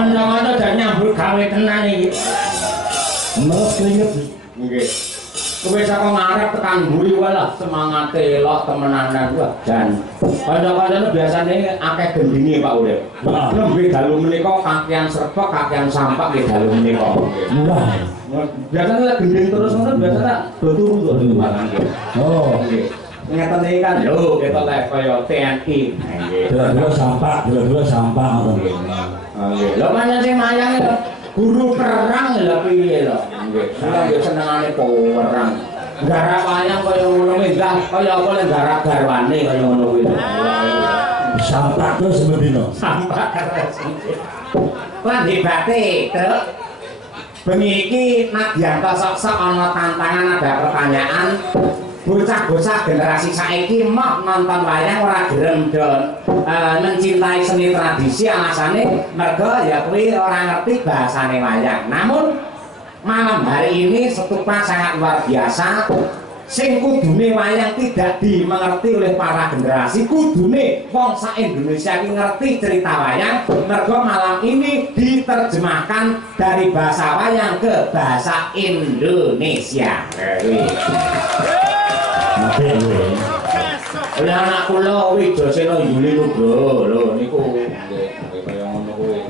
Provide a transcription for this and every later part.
Kanca-kanca dak nyambut gawe tenan iki. Meres keringet. Nggih. Kowe saka ngarep tekan mburi wae lah semangate elok temenanan wae dan kanca-kancane biasane akeh gendinge Pak Urip. Nembe dalu menika kakean serpek, kakean sampak nggih dalu menika. Murah. Biasane lek gending terus ngono biasane do turu to niku malah nggih. Oh. Nggih. Ngeten iki kan lho ketok lek kaya TNI. Nggih. Dulu sampah ngoten. Nggih. Lho pancen sing mayang lho guru perang lho piye lho. Nggih. Kula yo senengane perang. Garap wayang kaya ngono kuwi enggak kaya apa lek garap garwane kaya ngono kuwi. Sampah terus bendino. Sampah terus. Lan hebate, Truk. Bengi iki Nadianto sok-sok ana tantangan ada pertanyaan. Bocah-bocah generasi saiki mah nonton wayang ora gelem don mencintai seni tradisi alasane mergo ya kuwi ora ngerti bahasane wayang. Namun malam hari ini Stupa sangat luar biasa. Sing kudune wayang tidak dimengerti oleh para generasi, kudune wong sak Indonesia iki ngerti cerita wayang mergo malam ini diterjemahkan dari bahasa wayang ke bahasa Indonesia. Oleh anak kula Wijdasena Yuli Nugroho lho niku nggih kaya ngono kuwi.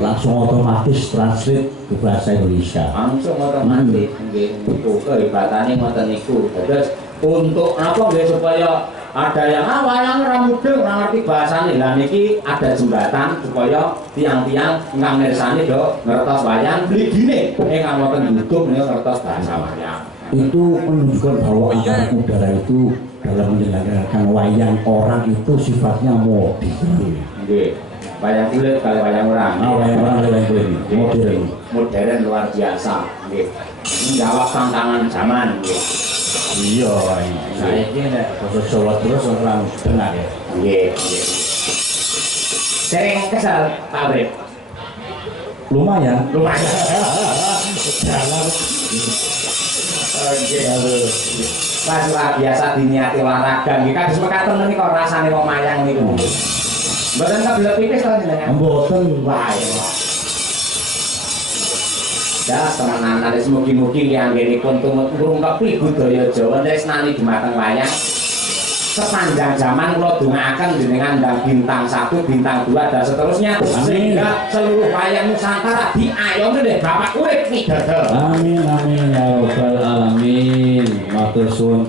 Langsung otomatis translate ke bahasa Indonesia. Langsung otomatis nggih niku kehebatane ngoten niku. Terus untuk apa nggih supaya ada yang wayang ora mudeng ora ngerti bahasane. Lah niki ada jembatan supaya tiang-tiang ingkang mirsani do ngertos wayang mligine ingkang wonten YouTube menika ngertos bahasa wayang. Itu menunjukkan bahwa angkatan udara itu dalam menyelenggarakan wayang orang itu sifatnya modern. Nggih. Wayang kulit kali wayang orang. Wayang orang kali wayang kulit modern. Modern luar biasa. Nggih. Menjawab tantangan zaman nggih. Iya, saiki nek basa Jawa terus orang benar ya. Nggih, nggih. Sering kesal Pak Urip. Lumayan. Jalan. Pas luar biasa diniati olahraga nggih kados mekaten menika rasane wong mayang niku. Mboten kebelet pipis to jenengan? Mboten wae. Das temenan nek mugi-mugi anggenipun tumut ngrungkepi budaya Jawa tresnani dhumateng wayang. Sepanjang zaman kula dongaaken jenengan ndang bintang 1, bintang 2 dan seterusnya sehingga seluruh wayang Nusantara diayomi oleh Bapak Urip Widodo. Amin amin ya rabbal alamin. Matur suwun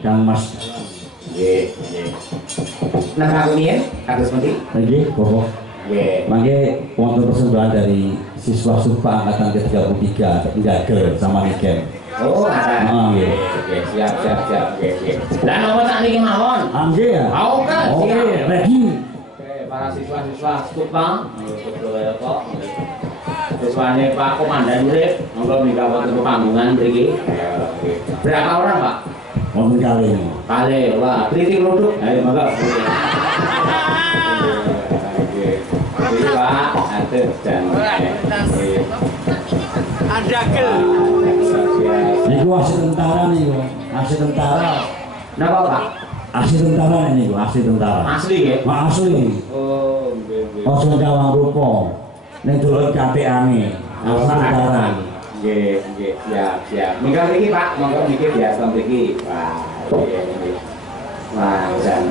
Kang Mas. Nggih, nggih. Nah, kemudian kados pundi? Nggih, pokok. Nggih. Mangke wonten persembahan dari siswa Stupa angkatan ke-33 Nggagel sama Niken. Oh, ada. Nggih. Oke, siap. Nggih. Lah nomor sak niki mawon. Nggih ya. Oke, siap. Ready. Oke, para siswa-siswa Stupa, betul kok. Siswane Pak Komandan Urip, monggo mingga wonten panggungan mriki. Berapa orang, Pak? Wonten kali ini. Kali, wah, triti produk. Ayo monggo. Oke. Pak, atur dan ada gel. Niku asli tentara niku. Asli tentara. Napa, Pak? Asli tentara niku, asli tentara. Asli nggih? Asli. Oh, nggih. Ojo jawang rupa. Ning dolen KTA-ne. Asli tentara. Nggih, siap. Mingga mriki Pak, monggo niki biasa mriki. Wah, nggih. Wah, jan.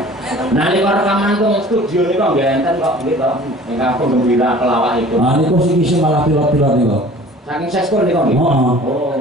Nalika rekaman teng studio nika nggih enten kok nggih to. Ingkang penggembira pelawakipun. Niku sing isi malah pilot-pilot niku. Saking seskul nika nggih. Heeh. Oh.